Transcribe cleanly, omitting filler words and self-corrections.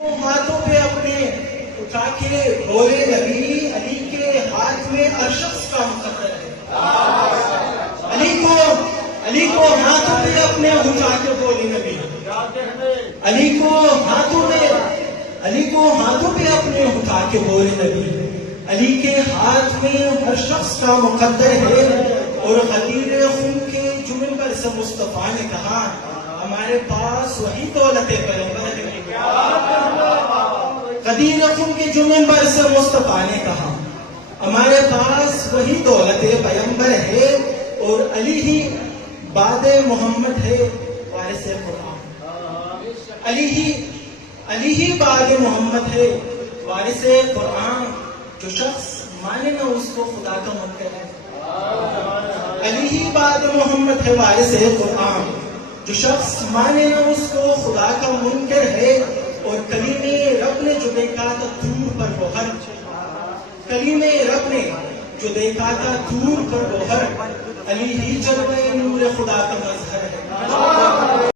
ہاتھوں پہ اپنے اٹھا کے بولے نبی علی کے ہاتھ میں ہر شخص کا مقدر ہے. علی کو ہاتھوں پہ اپنے اٹھا کے بولے نبی علی کو ہاتھوں پہ اپنے اٹھا کے بولے نبی علی کے ہاتھ میں ہر شخص کا مقدر ہے. اور غدیر خون کے جمن پر سے مصطفیٰ نے کہا ہمارے پاس وہی دولت پیغمبر ہے. غدیر خون کے جمن پر سے مصطفیٰ نے کہا ہمارے پاس وہی دولت پیغمبر ہے. اور علی ہی بعد محمد ہے وارث قرآن. علی ہی بعد محمد ہے وارث قرآن. جو شخص مانے نہ اس کو خدا کا منکر ہے. علی ہی بعد محمد ہے وارث قرآن. جو شخص مانے نہ اس کو خدا کا منکر ہے. اور کلیم رب نے جو دیکھا تھا دور پر گوہر, کلیم رب نے جو دیکھا تھا دور پر گوہر, علی ہی جلوہ نور خدا کا مظہر ہے.